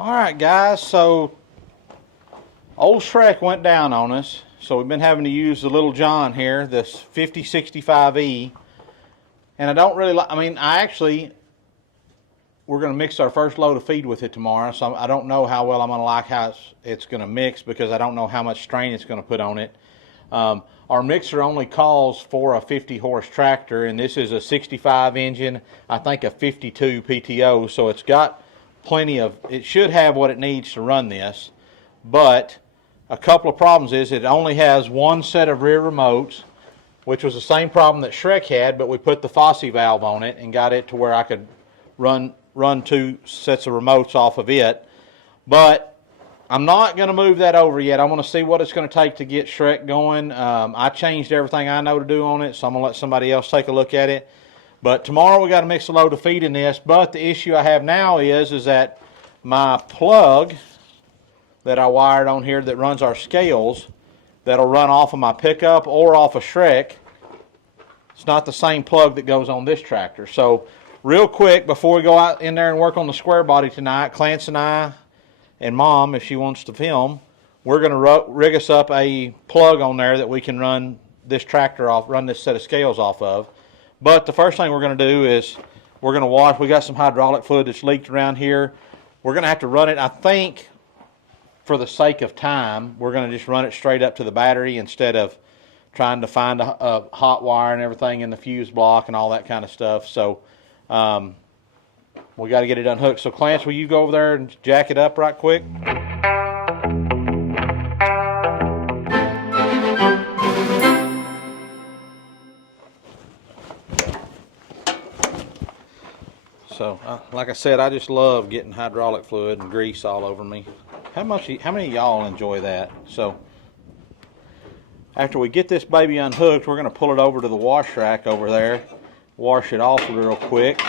Alright guys, so old Shrek went down on us, so we've been having to use the little John here, this 5065E, and I don't really like, we're going to mix our first load of feed with it tomorrow, so I don't know how well I'm going to like how it's going to mix because I don't know how much strain it's going to put on it. Our mixer only calls for a 50 horse tractor, and this is a 65 engine, I think a 52 PTO, so it's got plenty of, it should have what it needs to run this, but a couple of problems is it only has one set of rear remotes, which was the same problem that Shrek had, but we put the Fosse valve on it and got it to where I could run two sets of remotes off of it. But I'm not going to move that over yet. I want to see what it's going to take to get Shrek going. I changed everything I know to do on it, so I'm going to let somebody else take a look at it. But tomorrow we got to mix a load of feed in this. But the issue I have now is that my plug that I wired on here that runs our scales, that'll run off of my pickup or off of Shrek, it's not the same plug that goes on this tractor. So real quick, before we go out in there and work on the square body tonight, Clance and I, and Mom, if she wants to film, we're going to rig us up a plug on there that we can run this tractor off, run this set of scales off of. But the first thing we're going to do is we're going to wash. We got some hydraulic fluid that's leaked around here. We're going to have to run it, I think, for the sake of time, we're going to just run it straight up to the battery instead of trying to find a hot wire and everything in the fuse block and all that kind of stuff. So we got to get it unhooked. So Clance, will you go over there and jack it up right quick? So, like I said, I just love getting hydraulic fluid and grease all over me. How many of y'all enjoy that? So, after we get this baby unhooked, we're going to pull it over to the wash rack over there, wash it off real quick,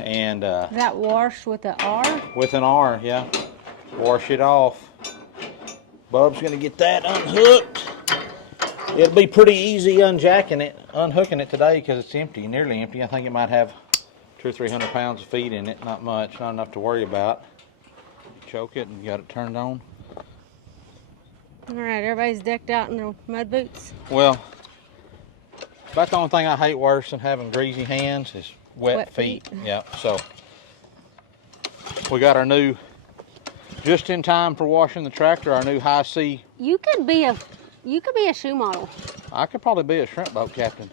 and is that wash with an R? With an R, yeah. Wash it off. Bub's going to get that unhooked. It'll be pretty easy unhooking it today because it's empty, nearly empty. I think it might have 200 or 300 pounds of feed in it. Not much, not enough to worry about. Choke it and got it turned on. All right, everybody's decked out in their mud boots. Well, about the only thing I hate worse than having greasy hands is wet feet. Yeah, so we got our new, just in time for washing the tractor, our new high C. You could be a shoe model. I could probably be a shrimp boat captain.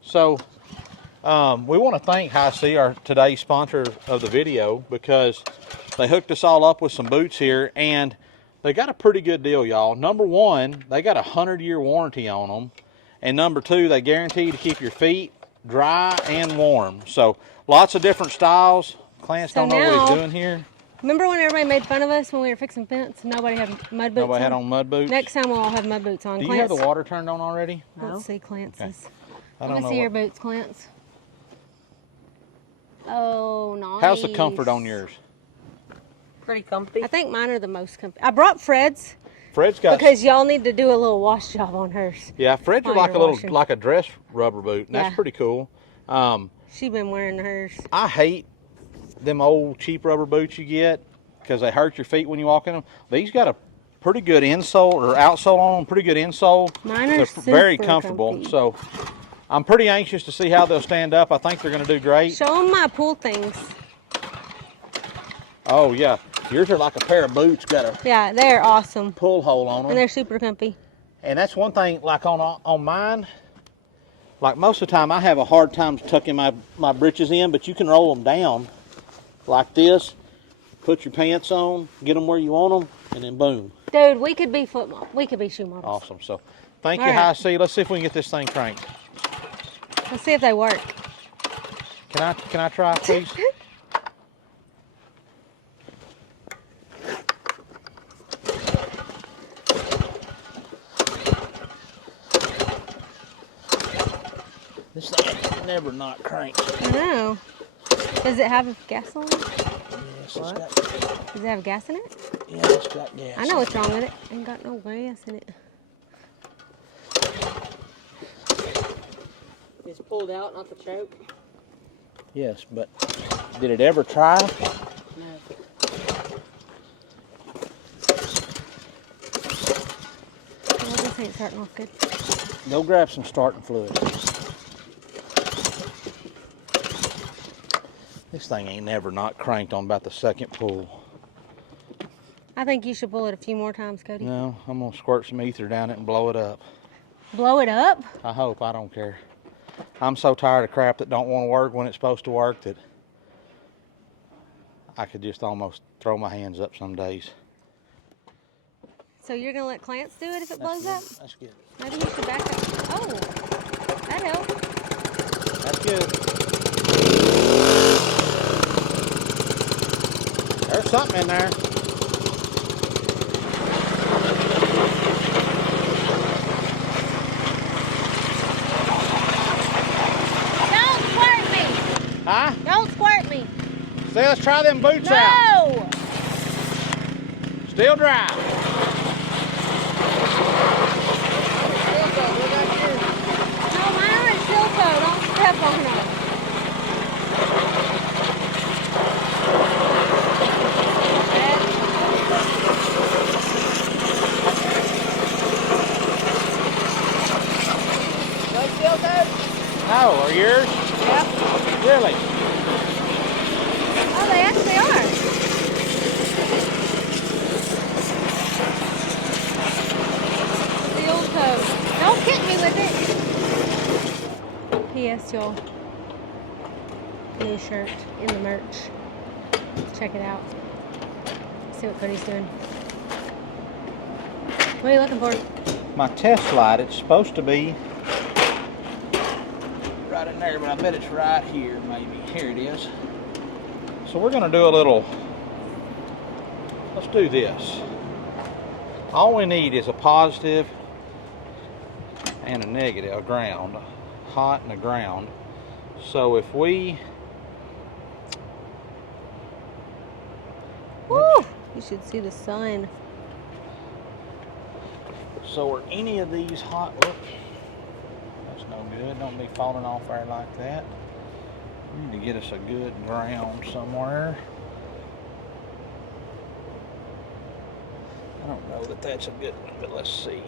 So we want to thank High C, our today's sponsor of the video, because they hooked us all up with some boots here, and they got a pretty good deal, y'all. Number one, they got a 100-year warranty on them, and number two, they guarantee to keep your feet dry and warm. So lots of different styles. Clance don't know what he's doing here. Remember when everybody made fun of us when we were fixing fence and nobody had mud boots on? Nobody had on mud boots? Next time we'll all have mud boots on. Do you have the water turned on already? No. Let's see Clance's. Okay. Let me see your boots, Clance. Oh, nice. How's the comfort on yours? Pretty comfy. I think mine are the most comfy. I brought Fred's. Fred's got, because y'all need to do a little wash job on hers. Yeah, Fred's are like a dress rubber boot, and that's pretty cool. She's been wearing hers. I hate them old cheap rubber boots you get because they hurt your feet when you walk in them. These got a pretty good insole or outsole on them, pretty good insole. Mine are super very comfortable. Comfy. So I'm pretty anxious to see how they'll stand up. I think they're going to do great. Show them my pool things. Oh yeah, yours are like a pair of boots. Got a they're awesome. Pull hole on them, and they're super comfy. And that's one thing. Like on mine, like most of the time, I have a hard time tucking my britches in, but you can roll them down like this. Put your pants on, get them where you want them, and then boom. Dude, we could be shoe models. Awesome. So, thank you, High C. Let's see if we can get this thing cranked. Let's see if they work. Can I try, please? This thing never not cranked. I know. Does it have gasoline? Yes, it's got. Does it have gas in it? Yeah, it's got gas. I know what's wrong with it. Ain't got no gas in it. It's pulled out, not the choke. Yes, but did it ever try? No. ain't starting off good. Go grab some starting fluid. This thing ain't never not cranked on about the second pull. I think you should pull it a few more times, Cody. No, I'm gonna squirt some ether down it and blow it up. Blow it up? I hope. I don't care. I'm so tired of crap that don't want to work when it's supposed to work that I could just almost throw my hands up some days. So you're gonna let Clance do it if it blows up? That's good. Maybe you should back up. Oh, that helped. That's good. There's something in there. Don't squirt me! Huh? Don't squirt me! See, let's try them boots out. No! Still dry. No, mine are in steel toe. Don't step on them. No steel toe? No, are yours? Yep. Really? Oh, they actually are. Steel toe. Don't hit me with it. P.S. y'all. New shirt in the merch. Check it out. See what Cody's doing. What are you looking for? My test light, it's supposed to be right in there, but I bet it's right here, maybe. Here it is. So we're gonna do a little, let's do this. All we need is a positive and a negative, a ground, hot and a ground. So if we, Woo! You should see the sun. so are any of these hot, whoops, that's no good, don't be falling off there like that. We need to get us a good ground somewhere. I don't know that that's a good one, but let's see.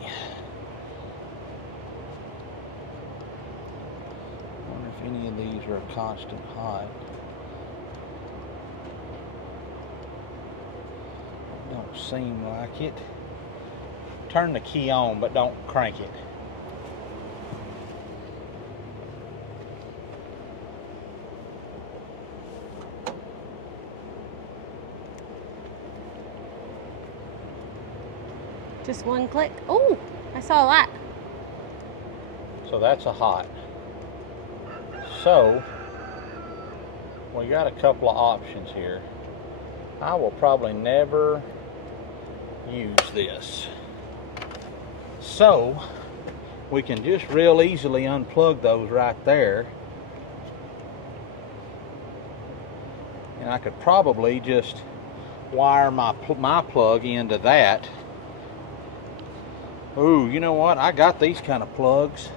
I wonder if any of these are a constant hot. Don't seem like it. Turn the key on, but don't crank it. Just one click. Oh, I saw a lot. So that's a hot. So we got a couple of options here. I will probably never use this. So we can just real easily unplug those right there. And I could probably just wire my plug into that. Ooh, you know what? I got these kind of plugs.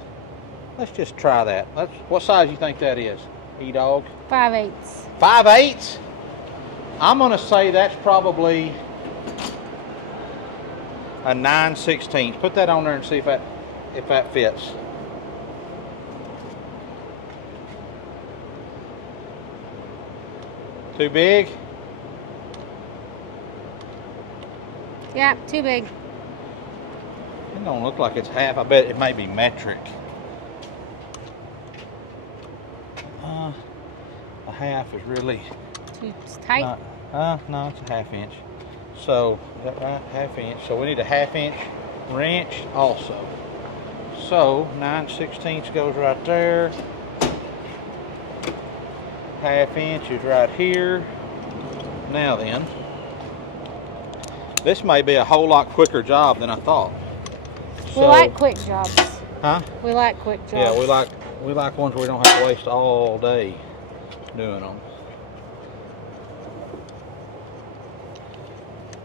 Let's just try that. What size you think that is, E-Dog? 5/8. 5/8? I'm gonna say that's probably a 9/16. Put that on there and see if that fits. Too big? Yeah, too big. It don't look like it's half. I bet it may be metric. A half is really Too tight. no, it's a ½ inch. So is that right? ½ inch. So we need a ½ inch wrench also. So 9/16 goes right there. ½ inch is right here. Now then, this may be a whole lot quicker job than I thought. We like quick jobs. Huh? We like quick jobs. Yeah, we like ones where we don't have to waste all day doing them.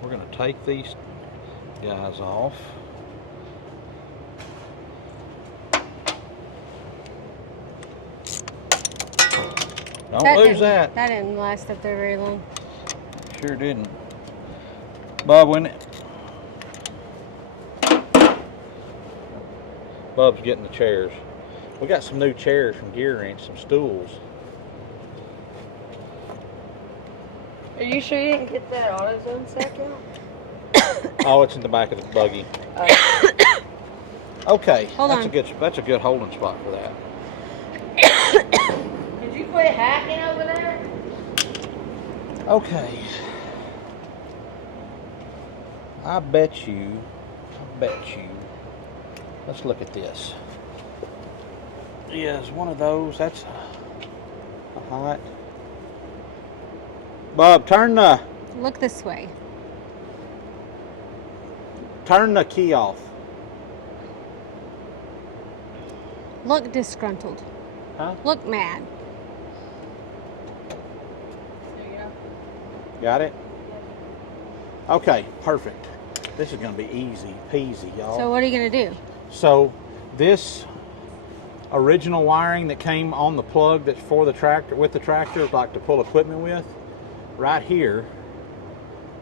We're gonna take these guys off. Don't lose that. That didn't last up there very long. Sure didn't. Bob, when Bub's getting the chairs. We got some new chairs from Gear Wrench, some stools. Are you sure you didn't get that AutoZone sack out? Oh, it's in the back of the buggy. Okay, that's a good holding spot for that. Did you quit hacking over there? Okay. I bet you. Let's look at this. Yeah, it's one of those. That's a hot. Bub, turn the Look this way. key off. Look disgruntled. Huh? Look mad. There you go. Got it? Okay, perfect. This is going to be easy peasy, y'all. So what are you going to do? So this original wiring that came on the plug that's for the tractor, with the tractor, like to pull equipment with, right here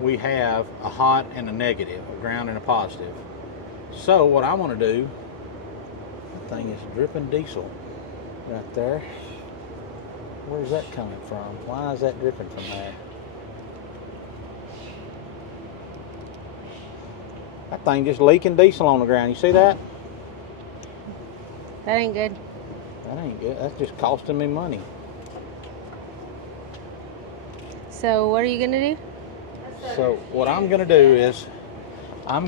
we have a hot and a negative, a ground and a positive. So what I want to do, that thing is dripping diesel right there. Where's that coming from? Why is that dripping from that? That thing just leaking diesel on the ground. You see that? That ain't good. That ain't good. That's just costing me money. So what are you going to do? So what I'm going to do is I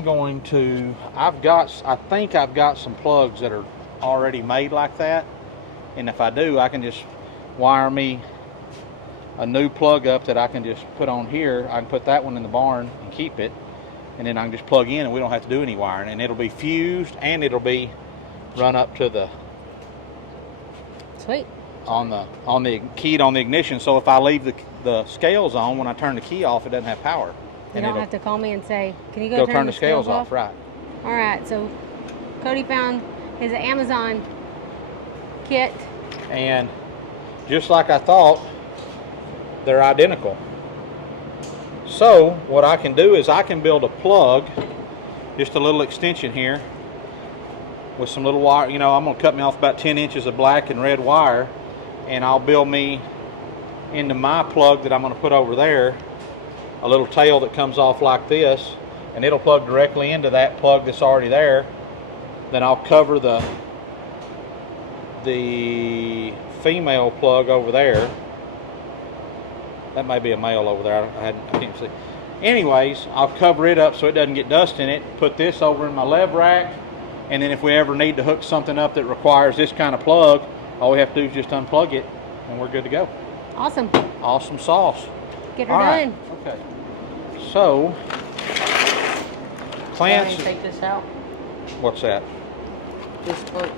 think I've got some plugs that are already made like that. And if I do, I can just wire me a new plug up that I can just put on here. I can put that one in the barn and keep it. And then I can just plug in and we don't have to do any wiring. And it'll be fused and it'll be run up to the Sweet. on the keyed on the ignition. So if I leave the scales on, when I turn the key off, it doesn't have power. You And don't it'll have to call me and say, can you go turn the scales off, right? All right, so Cody found his Amazon kit. And just like I thought, they're identical. So what I can do is I can build a plug, just a little extension here with some little wire. You know, I'm going to cut me off about 10 inches of black and red wire, and I'll build me into my plug that I'm going to put over there a little tail that comes off like this, and it'll plug directly into that plug that's already there. Then I'll cover the female plug over there. That may be a male over there. I can't see. Anyways, I'll cover it up so it doesn't get dust in it. Put this over in my lev rack, and then if we ever need to hook something up that requires this kind of plug, all we have to do is just unplug it, and we're good to go. Awesome. Awesome sauce. Get her All right. done. Okay. So, Clance. Take this out. What's that? This plug.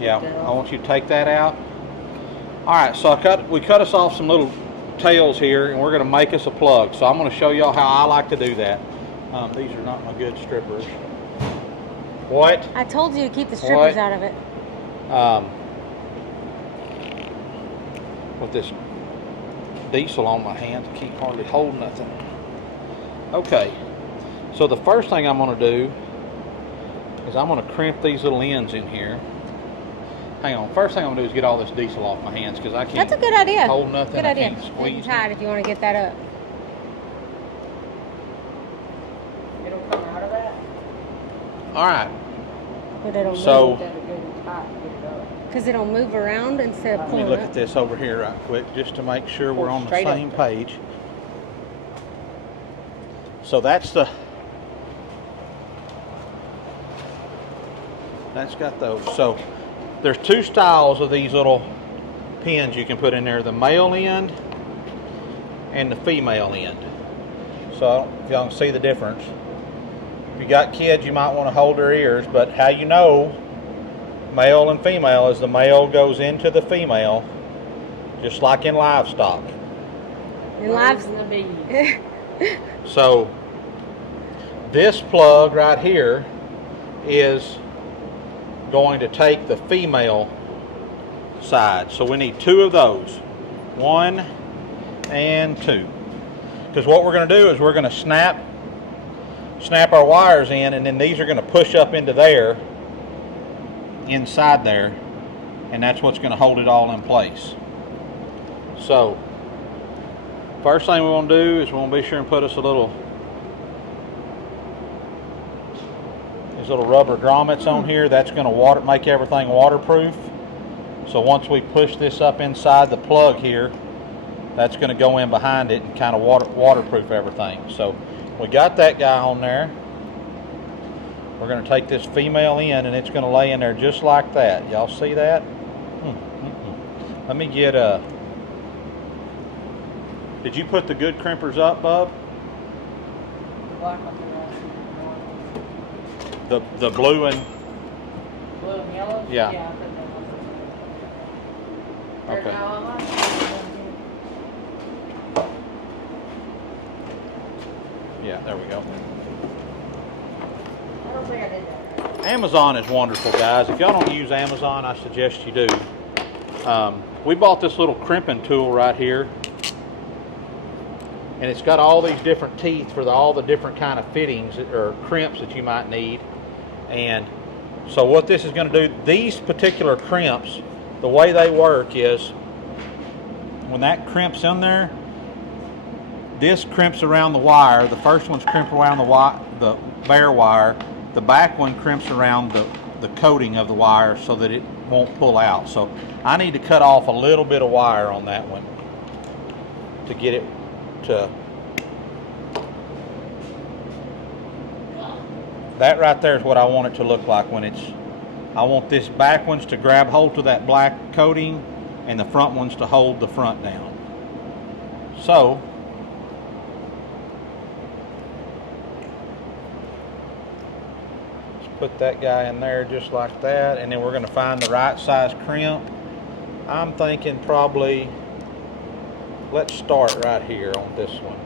Yeah, I want you to take that out. All right, so we cut us off some little tails here, and we're going to make us a plug. So I'm going to show y'all how I like to do that. These are not my good strippers. What? I told you to keep the strippers out of it. With this diesel on my hands, I can't hardly hold nothing. Okay, so the first thing I'm going to do is I'm going to crimp these little ends in here. Hang on, first thing I'm going to do is get all this diesel off my hands because I can't. That's a good idea. Hold nothing. Good I idea. can't You can squeeze. tie it if you want to get that up. It'll come out of that. All right. But it'll So- move. Get it good and tight. Get it up. Because it'll move around instead of Let me pulling look up. at this over here right quick just to make sure we're on the Straight up. same page. So that's got those. So there's two styles of these little pins you can put in there, the male end and the female end. So I don't know if y'all can see the difference. If you got kids, you might want to hold their ears, but how you know male and female is the male goes into the female, just like in livestock. And lives. Birds and the bees. So this plug right here is going to take the female side. So we need two of those. 1 and 2. Because what we're going to do is we're going to snap snap our wires in, and then these are going to push up into there, inside there, and that's what's going to hold it all in place. So first thing we want to do is we want to be sure and put us these little rubber grommets on here. That's going to make everything waterproof. So once we push this up inside the plug here, that's going to go in behind it and kind of waterproof everything. So we got that guy on there. We're going to take this female in, and it's going to lay in there just like that. Y'all see that? Let me get a... Did you put the good crimpers up, Bub? Black one. The blue and... Blue and yellow? Yeah. Yeah. Okay. Yeah, there we go. I don't think I did that. Amazon is wonderful, guys. If y'all don't use Amazon, I suggest you do. We bought this little crimping tool right here, and it's got all these different teeth for all the different kind of fittings or crimps that you might need. And so what this is going to do, these particular crimps, the way they work is when that crimp's in there, this crimps around the wire. The first one's crimped around the bare wire. The back one crimps around the coating of the wire so that it won't pull out. So I need to cut off a little bit of wire on that one to get it to... That right there is what I want it to look like when it's... I want this back ones to grab hold to that black coating and the front ones to hold the front down. So let's put that guy in there just like that, and then we're going to find the right size crimp. I'm thinking probably, let's start right here on this one.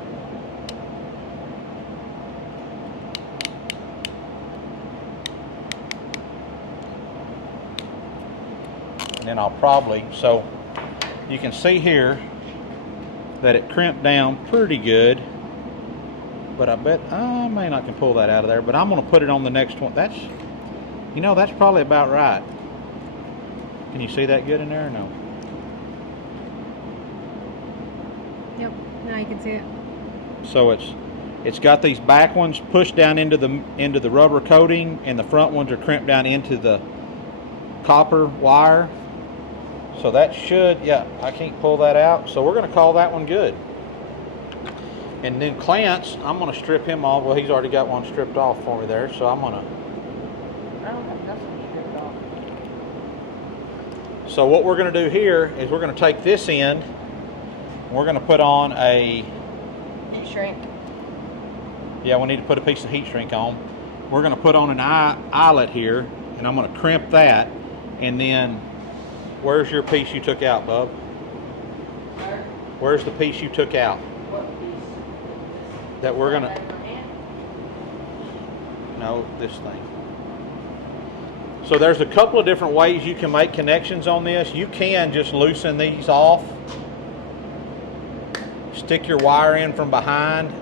And then I'll probably, so you can see here that it crimped down pretty good, but I bet I may not can pull that out of there, but I'm going to put it on the next one. That's, you know, that's probably about right. Can you see that good in there or no? Yep, now you can see it. So it's got these back ones pushed down into the rubber coating, and the front ones are crimped down into the copper wire. So that should, yeah, I can't pull that out. So we're going to call that one good. And then Clance, I'm going to strip him off. Well, he's already got one stripped off for me there. So I'm going to... I don't have nothing stripped off. So what we're going to do here is we're going to take this end. We're going to put on a... Heat shrink. Yeah, we need to put a piece of heat shrink on. We're going to put on an eyelet here, and I'm going to crimp that. And then, where's your piece you took out, Bub? Where? Where's the piece you took out? What piece? That we're going to... No, this thing. So there's a couple of different ways you can make connections on this. You can just loosen these off, stick your wire in from behind,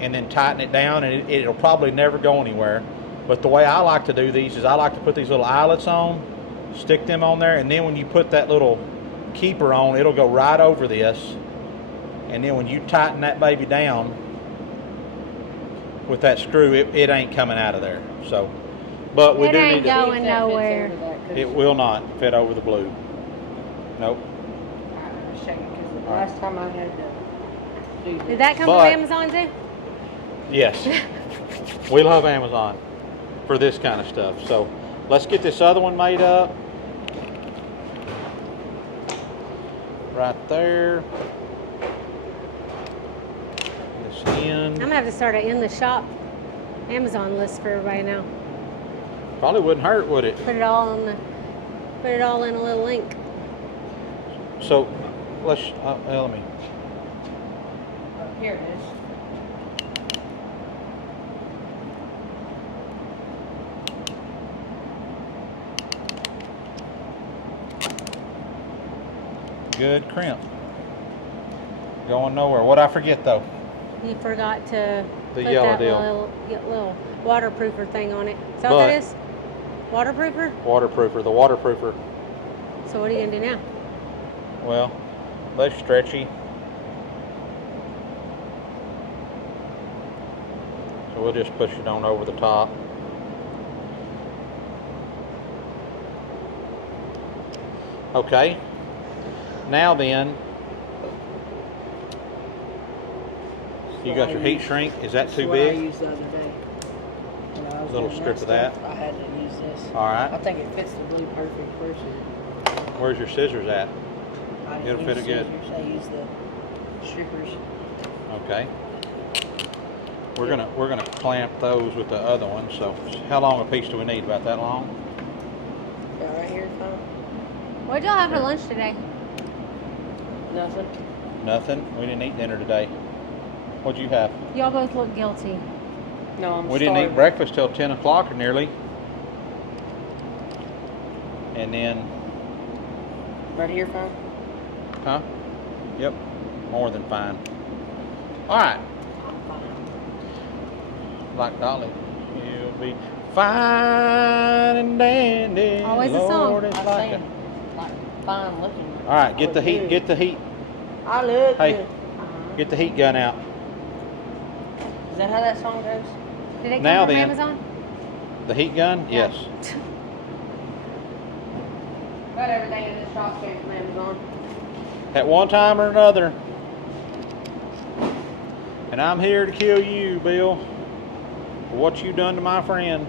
and then tighten it down, and it'll probably never go anywhere. But the way I like to do these is I like to put these little eyelets on, stick them on there, and then when you put that little keeper on, it'll go right over this. And then when you tighten that baby down with that screw, it ain't coming out of there. So, but we It do ain't need to... going nowhere. It will not fit over the blue. Nope. I was checking because the last time I had to do this. Did that come But- from Amazon too? Yes. We love Amazon for this kind of stuff. So let's get this other one made up. Right there. This end. I'm gonna have to start an in the shop Amazon list for everybody now. Probably wouldn't hurt, would it? Put it all in a little link. So let's let me. Here it is. Good crimp. Going nowhere. What'd I forget though? You forgot to The put yellow that deal. little waterproofer thing on it. Is that But- what that is? Waterproofer? Waterproofer, the waterproofer. So what are you gonna do now? Well, they're stretchy. So we'll just push it on over the top. Okay. Now then, you got your heat shrink. Is that too What I big? used the other day. When I was Little doing strip that of that? stuff, I had to use this. All I right. think it fits the blue perfect person. Where's your scissors at? I It'll didn't fit use it good. scissors, I used the strippers. Okay. We're gonna clamp those with the other one. So how long a piece do we need? About that long? Yeah, right here, fine. What'd y'all have for lunch today? Nothing. Nothing. We didn't eat dinner today. What'd you have? Y'all both look guilty. No, I'm We didn't eat breakfast till 10 o'clock or nearly. And then, Right here, fine. huh? Yep, more than fine. All right, like Dolly, you'll be fine and dandy. Always a song. Lord, it's I'm like saying, like, fine looking. All right, get I the look heat, good. get the heat, I look Hey. good. get the heat gun out. Is that how that song goes? Did it come Now from then. Amazon? The heat gun, Yeah. yes. Got everything in this shop came from Amazon. At one time or another. And I'm here to kill you, Bill, for what you done to my friend.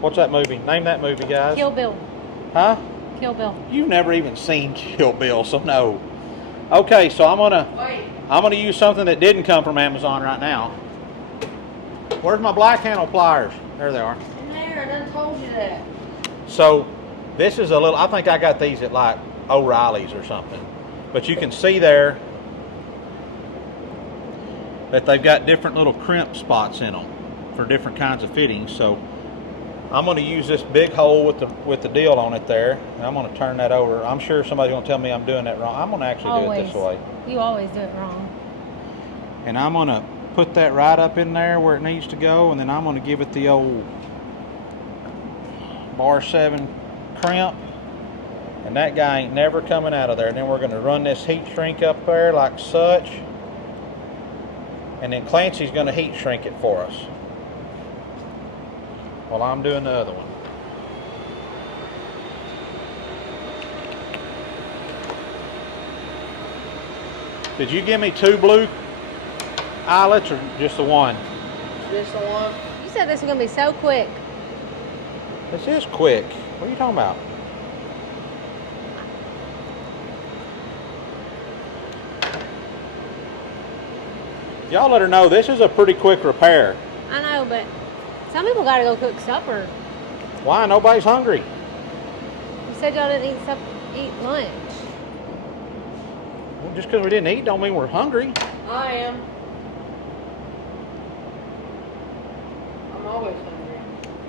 What's that movie? Name that movie, guys. Kill Bill. Huh? Kill Bill. You've never even seen Kill Bill, so no. Okay, so I'm Wait. gonna use something that didn't come from Amazon right now. Where's my black handle pliers? There they are. In there, I done told you that. So this is a little, I think I got these at like O'Reilly's or something. But you can see there that they've got different little crimp spots in them for different kinds of fittings. So I'm going to use this big hole with the deal on it there, and I'm going to turn that over. I'm sure somebody's going to tell me I'm doing that wrong. I'm going to actually do it this way. You always do it wrong. And I'm going to put that right up in there where it needs to go, and then I'm going to give it the old bar 7 crimp, and that guy ain't never coming out of there. And then we're going to run this heat shrink up there like such, and then Clancy's going to heat shrink it for us while I'm doing the other one. Did you give me 2 blue eyelets or just the one? This the one? You said this was gonna be so quick. This is quick. What are you talking about? Y'all let her know this is a pretty quick repair. I know, but some people gotta go cook supper. Why? Nobody's hungry. You said y'all didn't eat lunch. Well, just because we didn't eat don't mean we're hungry. I am. I'm always hungry.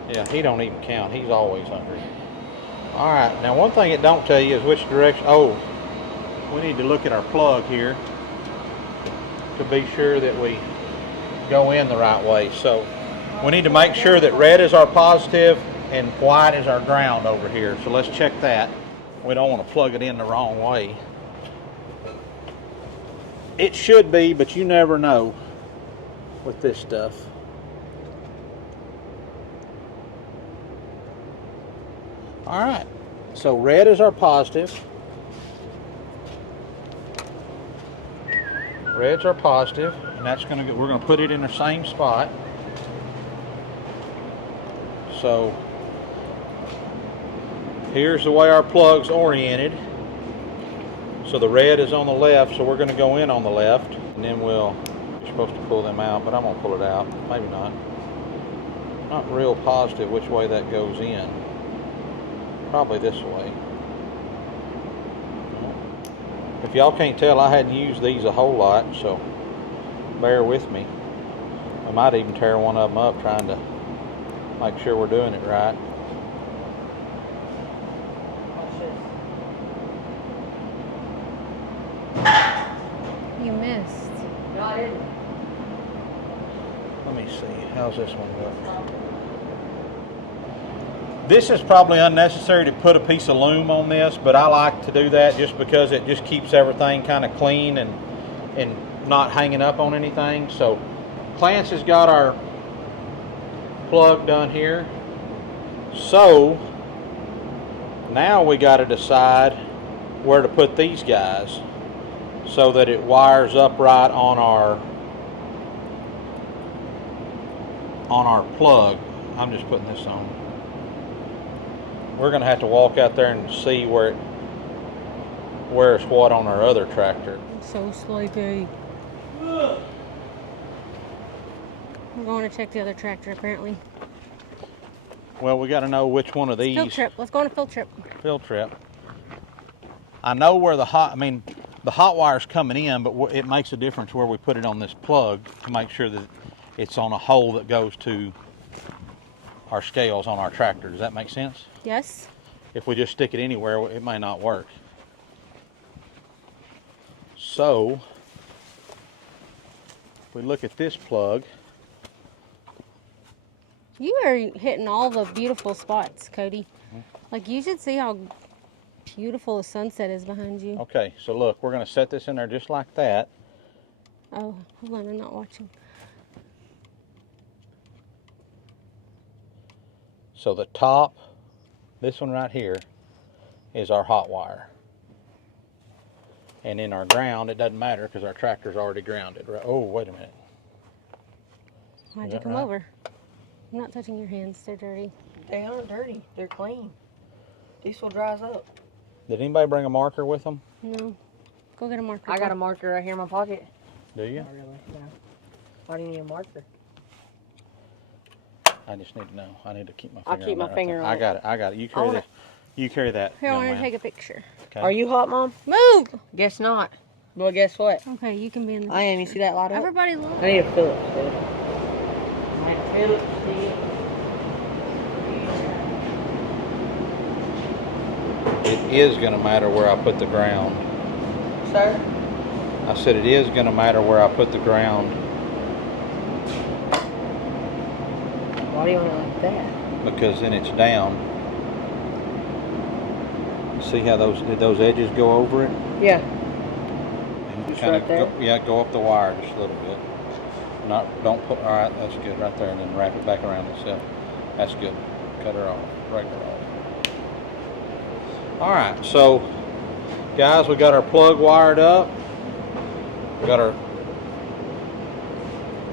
Yeah, he don't even count. He's always hungry. All right, now one thing it don't tell you is which direction. Oh, we need to look at our plug here to be sure that we go in the right way. So we need to make sure that red is our positive and white is our ground over here. So let's check that. We don't want to plug it in the wrong way. It should be, but you never know with this stuff. All right, so red is our positive. Red's our positive, and that's gonna go, we're gonna put it in the same spot. So here's the way our plug's oriented. So the red is on the left, so we're gonna go in on the left, and then you're supposed to pull them out, but I'm gonna pull it out, maybe not. Not real positive which way that goes in. Probably this way. If y'all can't tell, I hadn't used these a whole lot, so bear with me. I might even tear one of them up trying to make sure we're doing it right. Watch this. You missed. No, I didn't. Let me see. How's this one look? This is probably unnecessary to put a piece of loom on this, but I like to do that just because it just keeps everything kind of clean and not hanging up on anything. So Clance has got our plug done here. So now we got to decide where to put these guys so that it wires up right on our plug. I'm just putting this on. We're going to have to walk out there and see where's what on our other tractor. I'm so sleepy. We're going to check the other tractor apparently. Well, we got to know which one of these. Field trip. Let's go on a field trip. Field trip. I know where the hot wire's coming in, but it makes a difference where we put it on this plug to make sure that it's on a hole that goes to our scales on our tractor. Does that make sense? Yes. If we just stick it anywhere, it may not work. So, if we look at this plug. You are hitting all the beautiful spots, Cody. Like, you should see how beautiful the sunset is behind you. Okay, so look, we're going to set this in there just like that. Oh, hold on, I'm not watching. So the top, this one right here, is our hot wire. And in our ground, it doesn't matter because our tractor's already grounded. Right? Oh, wait a minute. Why'd you come over? I'm not touching your hands, they're dirty. They aren't dirty. They're clean. Diesel dries up. Did anybody bring a marker with them? No. Go get a marker. I got a marker right here in my pocket. Do you? Not really, no. Why do you need a marker? I just need to know. I need to keep my finger I'll on keep my that finger right on there. I got it. You carry this. You carry that. Here, I young want to man. take a picture. Okay. Are you hot, Mom? Move! Guess not. Well, guess what? Okay, you can be in the I am. You see that light up? Everybody look. I need a Phillips, dude. My Phillips, It is going to matter where I put the ground. Sir? I said it is going to matter where I put the ground Why do you want it like that? because then it's down. See how did those edges go over it? Yeah. And Just kinda right there? go up the wire just a little bit. Don't put. All right, that's good right there, and then wrap it back around itself. That's good. Cut her off. Break her off. All right, so guys, we got our plug wired up. We got our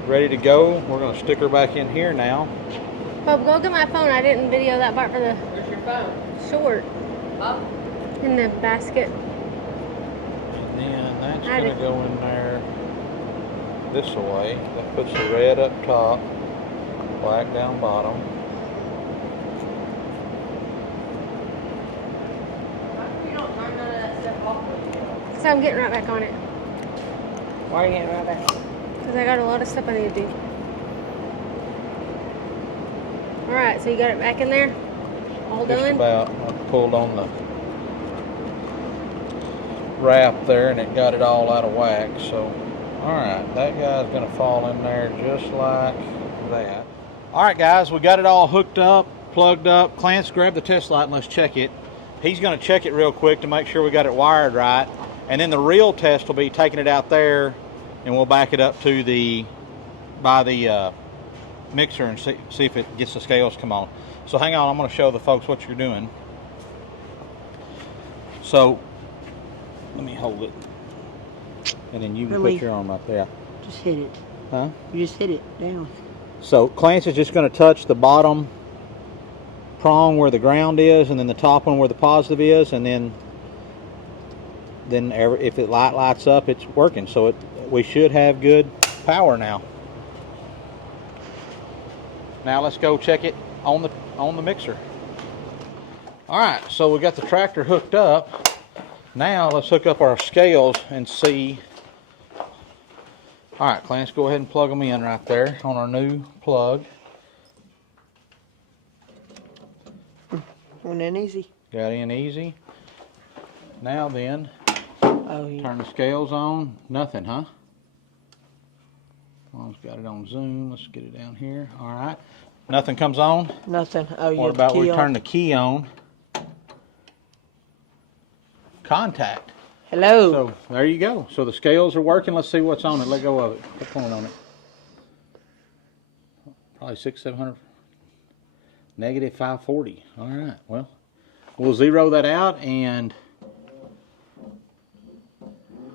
ready to go. We're going to stick her back in here now. Bub, go get my phone. I didn't video that part for the Where's your phone? short Up. in the basket. And then that's I going to did- go in there this way. That puts the red up top, black down bottom. How come you don't turn none of that stuff off with you? So I'm getting right back on it. Why are you getting right back? Because I got a lot of stuff I need to do. Alright, so you got it back in there? All Just done? about. I pulled on the wrap there and it got it all out of whack. So, alright, that guy's going to fall in there just like that. Alright guys, we got it all hooked up, plugged up. Clance, grab the test light and let's check it. He's going to check it real quick to make sure we got it wired right. And then the real test will be taking it out there and we'll back it up to the mixer and see if it gets the scales come on. So hang on, I'm going to show the folks what you're doing. So let me hold it, and then you can Really? put your arm up there. Just hit it. Huh? You just hit it down. So Clance is just going to touch the bottom prong where the ground is, and then the top one where the positive is, and then if the light lights up, it's working. So we should have good power now. Now let's go check it on the mixer. All right, so we got the tractor hooked up. Now let's hook up our scales and see. All right, Clance, go ahead and plug them in right there on our new plug. Went in easy. Got in easy. Now then, Oh, yeah. turn the scales on. Nothing, huh? Mom's got it on Zoom. Let's get it down here. All right. Nothing comes on? Nothing. Oh, you What have about the we key turn on. the key on? Contact. Hello. So there you go. So the scales are working. Let's see what's on it. Let go of it. Put point on it. Probably 700. Negative 540. All right. Well, we'll zero that out, and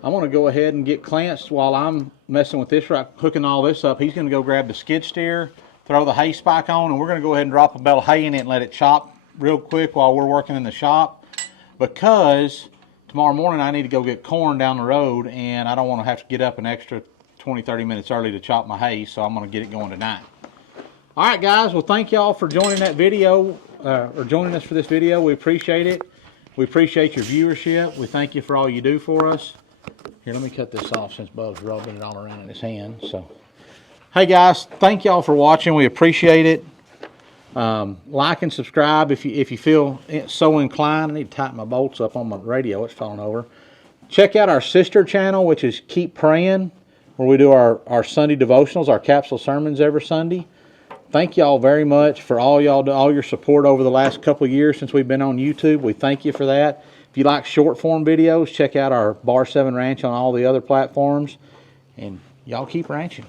I'm going to go ahead and get Clance while I'm messing with this, right, hooking all this up. He's going to go grab the skid steer, throw the hay spike on, and we're going to go ahead and drop a bale of hay in it and let it chop real quick while we're working in the shop, because tomorrow morning I need to go get corn down the road, and I don't want to have to get up an extra 20-30 minutes early to chop my hay, so I'm going to get it going tonight. All right, guys. Well, thank y'all for joining that video, or joining us for this video. We appreciate it. We appreciate your viewership. We thank you for all you do for us. Here, let me cut this off since Bub's rubbing it all around in his hand. So, hey guys, thank y'all for watching. We appreciate it. Like and subscribe if you feel so inclined. I need to tighten my bolts up on my radio. It's falling over. Check out our sister channel, which is Keep Praying, where we do our Sunday devotionals, our capsule sermons every Sunday. Thank y'all very much for all your support over the last couple of years since we've been on YouTube. We thank you for that. If you like short form videos, check out our Bar 7 Ranch on all the other platforms. And y'all keep ranching.